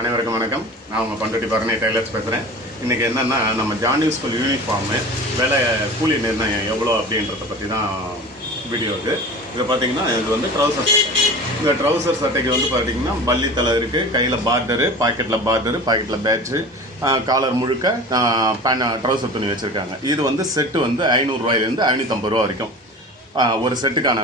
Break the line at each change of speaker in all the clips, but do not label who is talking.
அனைவருக்கும் வணக்கம். நான் உங்கள் பண்ருட்டி பரணி டைலர்ஸ் பேசுகிறேன் இன்றைக்கி என்னென்னா நம்ம ஜாண்டிங் ஸ்கூல் யூனிஃபார்மு விலை கூலி நிர்ணயம் எவ்வளோ அப்படின்றத பற்றி தான் வீடியோ இருக்குது இது பார்த்தீங்கன்னா இது வந்து ட்ரௌசர் சட்டை இந்த ட்ரௌசர் சட்டைக்கு வந்து பார்த்தீங்கன்னா பள்ளி தலை இருக்குது கையில் பார்டரு பாக்கெட்டில் பார்டரு பாக்கெட்டில் பேட்ச்சு காலர் முழுக்க பேன் ட்ரௌசர் துணி வச்சுருக்காங்க. இது வந்து செட்டு வந்து ஐநூறுரூவாயிலேருந்து ஐநூற்றம்பது ரூபா வரைக்கும். ஒரு செட்டுக்கான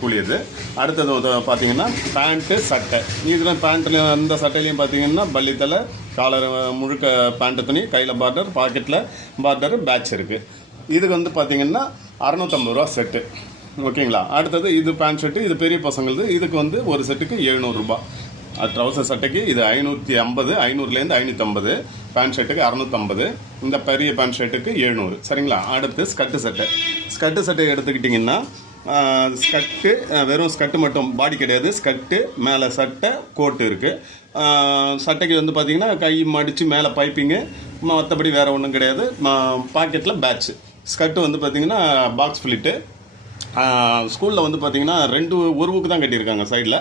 கூலி இது அடுத்தது பார்த்தீங்கன்னா பேண்ட்டு சட்டை. இதில் பேண்ட்டில் அந்த சட்டையிலையும் பார்த்தீங்கன்னா பள்ளித்தலை காலர் முழுக்க பேண்ட்டு துணி கையில் பார்டர் பாக்கெட்டில் பார்டர் பேட்ச் இருக்குது இதுக்கு வந்து பார்த்தீங்கன்னா அறநூற்றம்பது ரூபா செட்டு. ஓகேங்களா? அடுத்தது இது பேண்ட் ஷர்ட்டு இது பெரிய பசங்களுது. இதுக்கு வந்து ஒரு செட்டுக்கு எழுநூறுபா ட்ரௌசர் சட்டைக்கு இது ஐநூற்றி ஐம்பது ஐநூறுலேருந்து ஐநூற்றம்பது பேண்ட் ஷர்ட்டுக்கு அறநூற்றம்பது இந்த பெரிய பேண்ட் ஷர்ட்டுக்கு எழுநூறு. சரிங்களா? அடுத்து ஸ்கட்டு சட்டை. ஸ்கட்டு சட்டை எடுத்துக்கிட்டிங்கன்னா ஸ்கட்டு வெறும் ஸ்கட்டு மட்டும் பாடி கிடையாது. ஸ்கட்டு மேலே சட்டை கோட்டு இருக்குது சட்டைக்கு வந்து பார்த்திங்கன்னா கை மடித்து மேலே பைப்பிங்கு மற்றபடி வேறு ஒன்றும் கிடையாது. பாக்கெட்டில் பேட்ச் ஸ்கட்டு வந்து பார்த்திங்கன்னா பாக்ஸ் ஃபிலிட்டு ஸ்கூலில் வந்து பார்த்தீங்கன்னா ரெண்டு ஒரு ஊக்கு தான் கட்டியிருக்காங்க சைடில்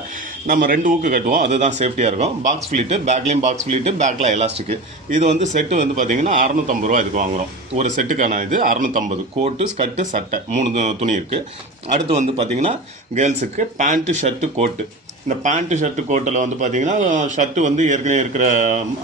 நம்ம ரெண்டு ஊக்கு கட்டுவோம். அதுதான் சேஃப்டியாக இருக்கும். பாக்ஸ் ஃபிலிட்டு பேக்லேயும் பாக்ஸ் ஃபிளிட்டு பேக்கில் எலாஸ்டிக்கு இது வந்து செட்டு வந்து பார்த்தீங்கன்னா அறநூற்றம்பது ரூபா இதுக்கு வாங்குகிறோம் ஒரு செட்டுக்கான இது அறநூற்றம்பது கோட்டு ஸ்கர்ட்டு சட்டை. மூணு துணி இருக்குது அடுத்து வந்து பார்த்தீங்கன்னா கேர்ள்ஸுக்கு பேண்ட்டு ஷர்ட்டு கோட்டு இந்த பேண்ட்டு ஷர்ட்டு கோட்டில் வந்து பார்த்தீங்கன்னா ஷர்ட்டு வந்து ஏற்கனவே இருக்கிற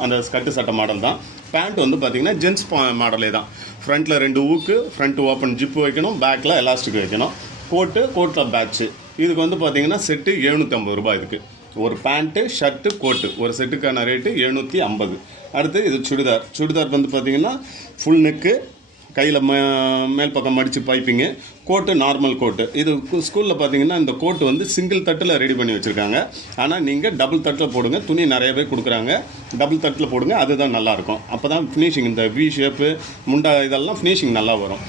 அந்த ஸ்கர்ட்டு சட்டை மாடல் தான். பேண்ட் வந்து பார்த்தீங்கன்னா ஜென்ஸ் மாடலே தான். ஃப்ரண்ட்டில் ரெண்டு ஊக்கு ஃப்ரண்ட் ஓப்பன் ஜிப்பு வைக்கணும் பேக்கில் எலாஸ்டிக் வைக்கணும். கோட்டு கோட்டில் பேட்ச்சு இதுக்கு வந்து பார்த்தீங்கன்னா செட்டு எழுநூற்றம்பது ரூபாய் இதுக்கு. ஒரு பேண்ட்டு ஷர்ட்டு கோட்டு. ஒரு செட்டுக்கான ரேட்டு எழுநூற்றி ஐம்பது. அடுத்து இது சுடிதார். சுடிதார் வந்து பார்த்தீங்கன்னா ஃபுல் நெக்கு கையில் ம மேல் பக்கம் மடித்து பைப்பிங்கு கோட்டு நார்மல் கோட்டு. இது ஸ்கூலில் பார்த்தீங்கன்னா இந்த கோட்டு வந்து சிங்கிள் தட்டில் ரெடி பண்ணி வச்சுருக்காங்க. ஆனால் நீங்கள் டபுள் தட்டில் போடுங்க. துணி நிறையவே கொடுக்குறாங்க. டபுள் தட்டில் போடுங்க. அதுதான் நல்லாயிருக்கும். அப்போ தான் ஃபினிஷிங் இந்த வி ஷேப்பு முண்டா இதெல்லாம் ஃபினிஷிங் நல்லா வரும்.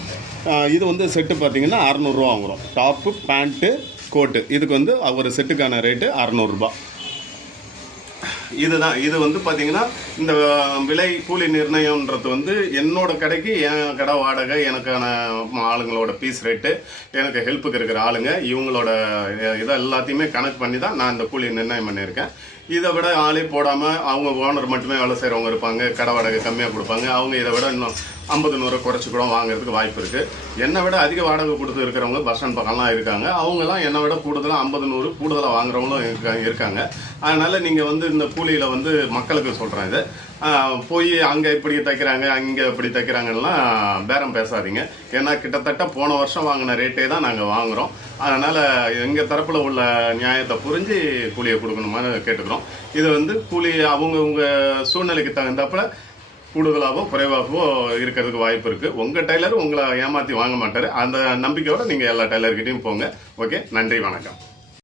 இது வந்து செட்டு பார்த்தீங்கன்னா அறநூறுரூவா வரும் டாப்பு பேண்ட்டு கோட்டு இதுக்கு வந்து ஒரு செட்டுக்கான ரேட்டு அறநூறுரூபா இதுதான். இது வந்து பார்த்தீங்கன்னா இந்த விலை கூலி நிர்ணயம்ன்றது வந்து என்னோட கடைக்கு என் கடை வாடகை எனக்கான ஆளுங்களோட பீஸ் ரேட்டு எனக்கு ஹெல்ப்புக்கு இருக்கிற ஆளுங்க இவங்களோட இதை எல்லாத்தையுமே கணக்கு பண்ணி தான் நான் இந்த கூலி நிர்ணயம் பண்ணியிருக்கேன். இதை விட ஆளே போடாமல் அவங்க ஓனர் மட்டுமே வேலை செய்கிறவங்க இருப்பாங்க கடை வாடகை கம்மியாக கொடுப்பாங்க. அவங்க இதை விட இன்னும் ஐம்பது நூறு குறைச்சி கூட வாங்குறதுக்கு வாய்ப்பு இருக்குது என்னை விட அதிக வாடகை கொடுத்து இருக்கிறவங்க பஸ் ஸ்டாண்ட் பக்கம்லாம் இருக்காங்க. அவங்கெல்லாம் என்னை விட கூடுதலாக ஐம்பது நூறு கூடுதலாக வாங்குறவங்களும் இருக்காங்க. அதனால் நீங்கள் வந்து இந்த கூலியில் வந்து மக்களுக்கு சொல்கிறேன் இது. போய் அங்கே இப்படி தைக்கிறாங்க அங்கே இப்படி தைக்கிறாங்கலாம் பேரம் பேசாதீங்க. ஏன்னா கிட்டத்தட்ட போன வருஷம் வாங்கின ரேட்டே தான் நாங்கள் வாங்குகிறோம் அதனால் எங்கள் தரப்பில் உள்ள நியாயத்தை புரிஞ்சு கூலியை கொடுக்கணுமான்னு கேட்டுக்கிறோம். இது வந்து கூலி அவங்கவுங்க சூழ்நிலைக்கு தகுந்தாப்புல கூடுதலாகவோ குறைவாகவோ இருக்கிறதுக்கு வாய்ப்பு இருக்குது உங்கள் டைலர் உங்களை ஏமாற்றி வாங்க மாட்டார். அந்த நம்பிக்கையோடு நீங்கள் எல்லா டெய்லர்கிட்டையும் போங்க. ஓகே நன்றி வணக்கம்.